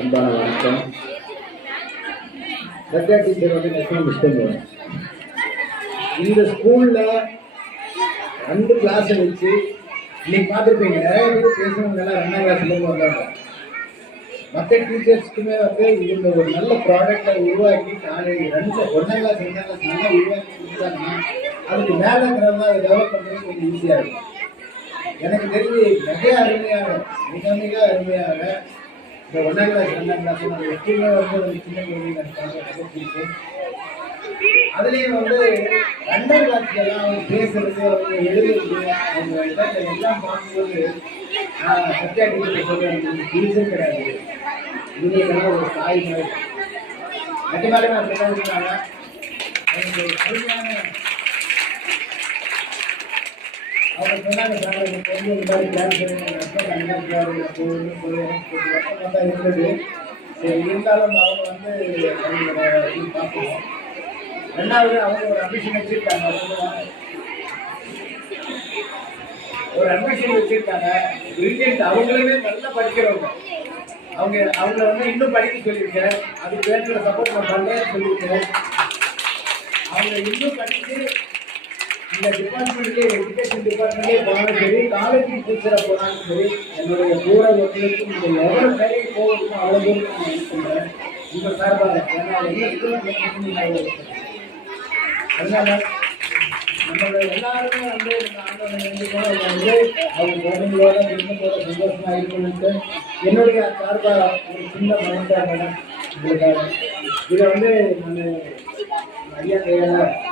அன்பான வணக்கம். சத்யா டீச்சர் வந்து நிச்சயம் மிஸ் பண்ணுவேன் இந்த ஸ்கூல்ல ரெண்டு கிளாஸ் வச்சு இன்னைக்கு பார்த்துருப்பீங்க நிறைய பேர் பேசுறவங்க எல்லாம் ரெண்டாம் கிளாஸ்ல இருந்து வந்தாங்க. மற்ற டீச்சர்ஸ்க்குமே வந்து இந்த ஒரு நல்ல ப்ராடக்டை உருவாக்கி நாளைக்கு ரெண்டு ஒன்றாம் கிளாஸ் ரெண்டாம் கிளாஸ் நல்லா உருவாக்கி கொடுத்தாங்கன்னா அதுக்கு மேலே இருக்கிறதா அதை டெவலப் பண்ணுறது கொஞ்சம் ஈஸியாக இருக்கும். எனக்கு தெரிஞ்சு மிக அருமையாக மிக மிக அருமையாக இந்த ஒன்றாம் கிளாஸ் ரெண்டாம் கிளாஸ் நம்ம எப்பயுமே வந்து ஒரு சின்ன குழந்தைங்க கடைப்பிடிக்கும் அதுலேயும் வந்து ரெண்டாம் கிளாஸ்ல எல்லாம் அவங்க பேசுறது அவங்க எழுதுறது அவங்க இதை எல்லாம் பார்க்கும்போது நான் சத்யா டீச்சர் சொல்றேன் டீச்சர் கிடையாது இவங்களுக்கெல்லாம் ஒரு தாய் மாதிரி நிஜமாலே நான் சொன்னாங்க அவங்க அருமையான அவங்க சொன்னாங்க சார் எனக்கு வந்து இந்த மாதிரி கிளாஸ் பண்ணுங்க போகணும் போகணும் போகணும் தான் இருந்தது இருந்தாலும் அவங்க வந்து பார்க்கணும் ரெண்டாவது அவங்க ஒரு அம்பிஷன் வச்சிருக்காங்க. ஒரு அம்பிஷன் வச்சிருக்காங்க. பிரில்லியன்ட் அவங்களுமே நல்லா படிக்கிறவங்க. அவங்க அவங்கள வந்து இன்னும் படிக்க சொல்லியிருக்கேன். அது வேண்டிய சப்போர்ட் நான் பண்ணேன்னு சொல்லியிருக்கேன். அவங்க இன்னும் படித்து இந்த டிபார்ட்மெண்ட்லேயே எஜுகேஷன் டிபார்ட்மெண்ட்லேயே போனாலும் சரி காலேஜ் டீச்சராக போனாலும் சரி என்னுடைய கூட மக்களுக்கும் நீங்கள் எவ்வளோ வேலைக்கு போகணுமோ அவ்வளோ தூரம் நான் இது பண்ணுறேன் உங்கள் சார்பாக அதனால நம்மளோட எல்லாருமே வந்து வந்து அவங்க குழந்தைங்களோட குடும்பத்தோட சந்தோஷமா இருக்கணும்ட்டு என்னுடைய சார்பாக ஒரு சின்ன மனசாக மேடம் உங்களுக்காக இதை வந்து நான் ஐயா கையால்